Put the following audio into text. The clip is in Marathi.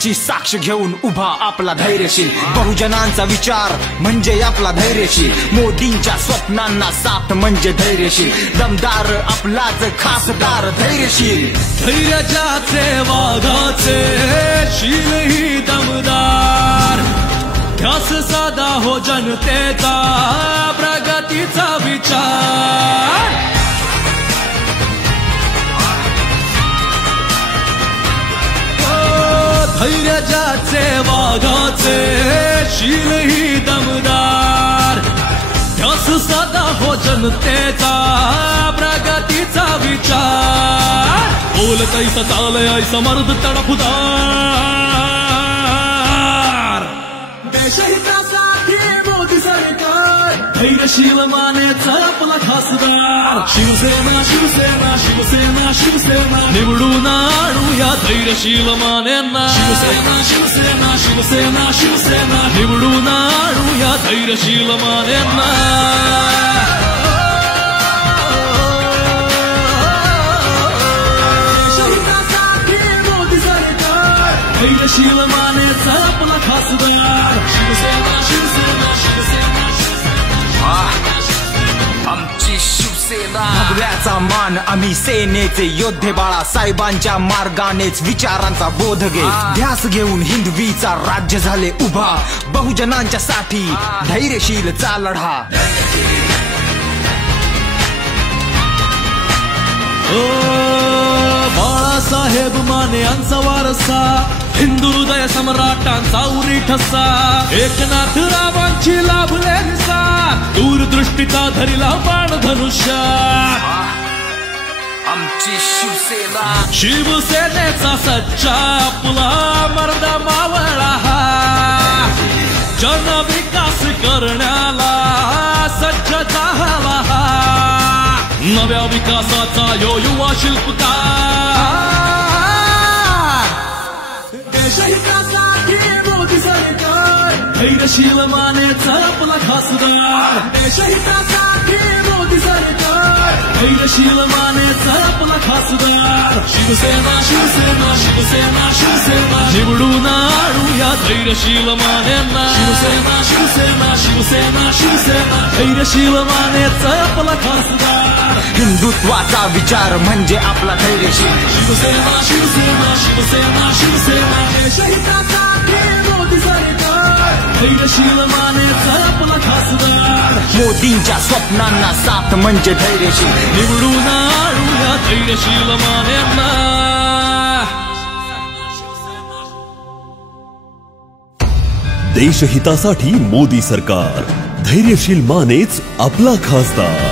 त्याची साक्ष घेऊन उभा आपला धैर्यशील बहुजनांचा विचार म्हणजे आपला धैर्यशील मोदींच्या स्वप्नांना साथ म्हणजे धैर्यशील दमदार आपलाच खासदार धैर्यशील धैर्याचे वाघाचे शील ही दमदार ध्यास साधा हो जनतेचा प्रगतीचा विचार धैर्याचे वाघाचे शील ही दमदार ध्यास साधा हो जनतेचा प्रगतीचा विचार बोलत ऐसा चालय ऐसा मर्द तडफदार देशहितासाठी मोदी सरकार धैर्यशील मानेचा आपला खासदार शिवसेना शिवसेना शिवसेना शिवसेना निवडून आणूया धैर्यशील मानेंना शिवसेना शिवसेना शिवसेना शिवसेना निवडून आणूया धैर्यशील मानेंना धैर्यशील मानेचा आपला खासदार शिवसेना शिवसेना शिवसेना आमची शिवसेना भगव्याचा मान आम्ही सेनेचे योद्धे बाळासाहेबांच्या मार्गानेच विचारांचा बोध घे ध्यास घेऊन हिंदवीचा राज्य झाले उभा बहुजनांच्या साठी धैर्यशीलचा लढा बाळासाहेब माने यांचा वारसा हिंदू हृदय सम्राटांचा उरी ठसा एकनाथ रावांची लाभले साथ दूरदृष्टीचा धरिला बाण धनुष्य आमची शिवसेना शिवसेनेचा सच्चा आपला मर्द मावळा जन विकास करण्याला सज्ज झाला नव्या विकासाचा यो युवा शिल्पकार देशहितासाठी मोदी सरकार धैर्यशील मानेचा आपला खासदार देशहितासाठी मोदी सरकार धैर्यशील मानेचा आपला खासदार शिवसेना शिवसेना शिवसेना शिवसेना निवडून आणूया धैर्यशील मानेंना शिवसेना शिवसेना शिवसेना शिवसेना धैर्यशील मानेचा आपला खासदार हिंदुत्वाचा विचार म्हणजे आपला धैर्यशील शिवसेना शिवसेना शिवसेना शिवसेना देशहितासाठी मोदी सरकार धैर्यशील मानेचा आपला खासदार मोदींच्या स्वप्नांना साथ म्हणजे धैर्यशील निवडून आणूया धैर्यशील मानेंना देशहितासाठी मोदी सरकार धैर्यशील मानेच आपला खासदार